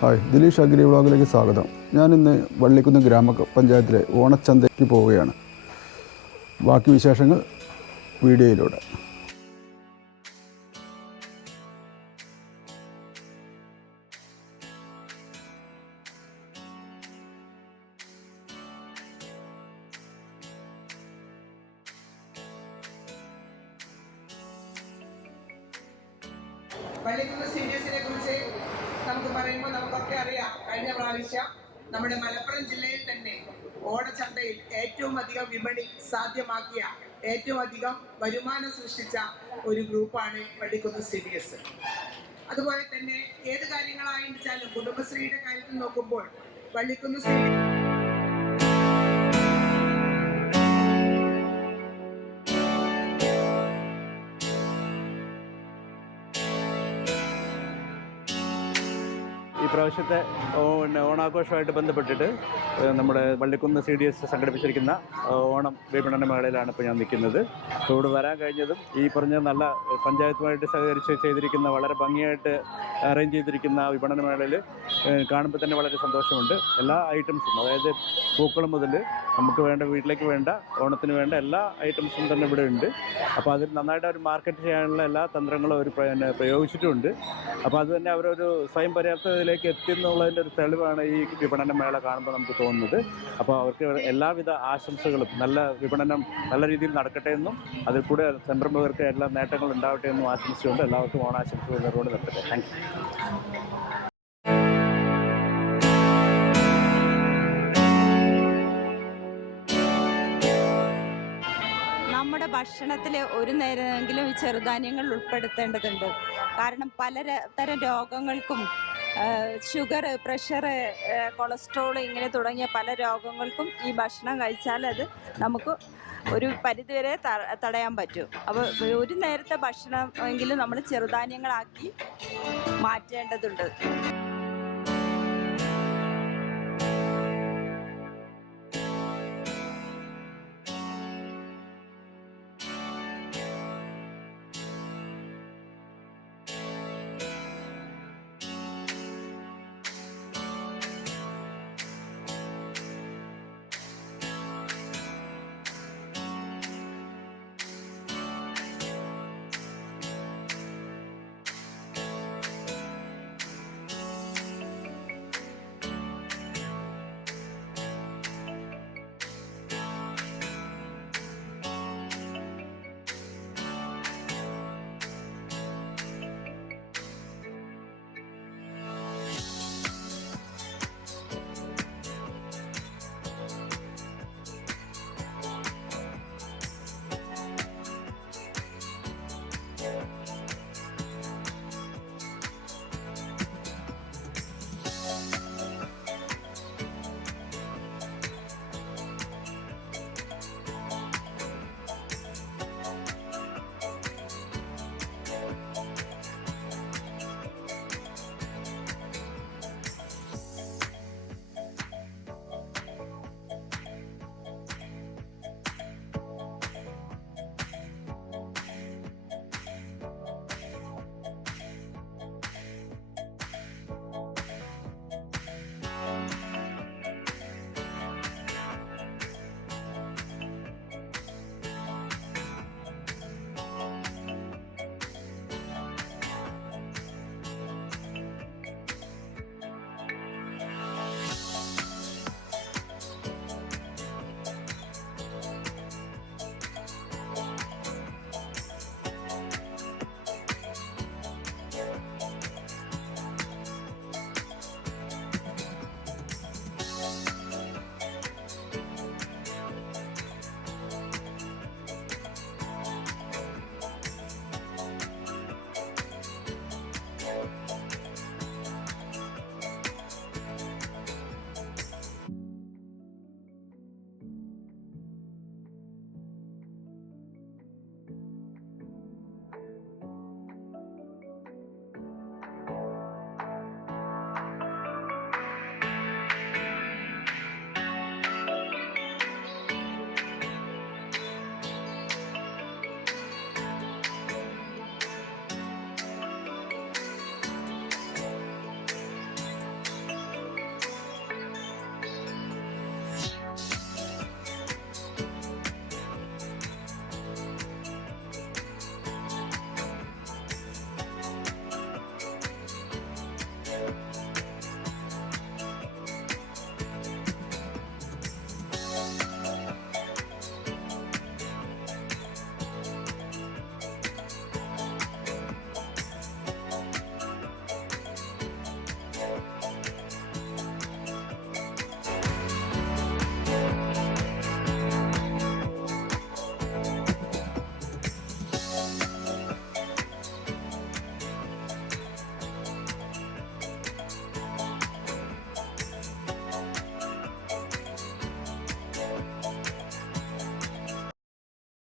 Hi, Dileesh agri വ്ളോഗിലേക്ക് സ്വാഗതം. ഞാനിന്ന് വള്ളിക്കുന്ന് ഗ്രാമപഞ്ചായത്തിലെ ഓണച്ചന്തയ്ക്ക് പോവുകയാണ്. ബാക്കി വിശേഷങ്ങൾ വീഡിയോയിലൂടെ. വള്ളിക്കുന്ന് സീരീസിനെ കുറിച്ച് നമുക്ക് പറയുമ്പോൾ നമുക്കൊക്കെ അറിയാം, കഴിഞ്ഞ പ്രാവശ്യം നമ്മുടെ മലപ്പുറം ജില്ലയിൽ തന്നെ ഓണച്ചന്തയിൽ ഏറ്റവും അധികം വിപണി സാധ്യമാക്കിയ, ഏറ്റവും അധികം വരുമാനം സൃഷ്ടിച്ച ഒരു ഗ്രൂപ്പാണ് വള്ളിക്കുന്ന് സീരീസ്. അതുപോലെ തന്നെ ഏത് കാര്യങ്ങളായിച്ചാലും കുടുംബശ്രീയുടെ കാര്യത്തിൽ നോക്കുമ്പോൾ വള്ളിക്കുന്ന് സീരീസ് ഈ പ്രാവശ്യത്തെ ഓണാഘോഷമായിട്ട് ബന്ധപ്പെട്ടിട്ട് നമ്മുടെ വള്ളിക്കുന്ന് CDS സംഘടിപ്പിച്ചിരിക്കുന്ന ഓണം വിപണന മേളയിലാണ് ഇപ്പോൾ ഞാൻ നിൽക്കുന്നത്. അപ്പോൾ ഇവിടെ വരാൻ കഴിഞ്ഞതും ഈ പറഞ്ഞ നല്ല പഞ്ചായത്തുമായിട്ട് സഹകരിച്ച് ചെയ്തിരിക്കുന്ന വളരെ ഭംഗിയായിട്ട് അറേഞ്ച് ചെയ്തിരിക്കുന്ന വിപണന മേളയിൽ കാണുമ്പോൾ തന്നെ വളരെ സന്തോഷമുണ്ട്. എല്ലാ ഐറ്റംസും, അതായത് പൂക്കൾ മുതൽ നമുക്ക് വേണ്ട, വീട്ടിലേക്ക് വേണ്ട, ഓണത്തിന് വേണ്ട എല്ലാ ഐറ്റംസും തന്നെ ഇവിടെ ഉണ്ട്. അപ്പോൾ അതിൽ നന്നായിട്ട് അവർ മാർക്കറ്റ് ചെയ്യാനുള്ള എല്ലാ തന്ത്രങ്ങളും അവർ പ്രയോഗിച്ചിട്ടുമുണ്ട്. അപ്പോൾ അത് തന്നെ അവരൊരു സ്വയം പര്യാപ്തതയിലേക്ക് എത്തിയെന്നുള്ളതിൻ്റെ ഒരു തെളിവാണ് ഈ വിപണന മേള കാണുമ്പോൾ നമുക്ക് തോന്നുന്നത്. അപ്പോൾ അവർക്ക് എല്ലാവിധ ആശംസകളും, നല്ല വിപണനം നല്ല രീതിയിൽ നടക്കട്ടെ എന്നും അതിൽ കൂടെ സംരംഭകർക്ക് എല്ലാ നേട്ടങ്ങളും ഉണ്ടാവട്ടെ എന്നും ആശംസിച്ചുകൊണ്ട് എല്ലാവർക്കും ഓണാശംസകൾ നേർന്നുകൊണ്ട് നിർത്തട്ടെ. Thank you. നമ്മുടെ ഭക്ഷണത്തിൽ ഒരു നേരമെങ്കിലും ഈ ചെറുധാന്യങ്ങൾ ഉൾപ്പെടുത്തേണ്ടതുണ്ട്. കാരണം പലതരം രോഗങ്ങൾക്കും, ഷുഗർ, പ്രഷർ, കൊളസ്ട്രോൾ ഇങ്ങനെ തുടങ്ങിയ പല രോഗങ്ങൾക്കും ഈ ഭക്ഷണം കഴിച്ചാൽ അത് നമുക്ക് ഒരു പരിധിവരെ തടയാൻ പറ്റും. അപ്പോൾ ഒരു നേരത്തെ ഭക്ഷണം എങ്കിലും നമ്മൾ ചെറുധാന്യങ്ങളാക്കി മാറ്റേണ്ടതുണ്ട്.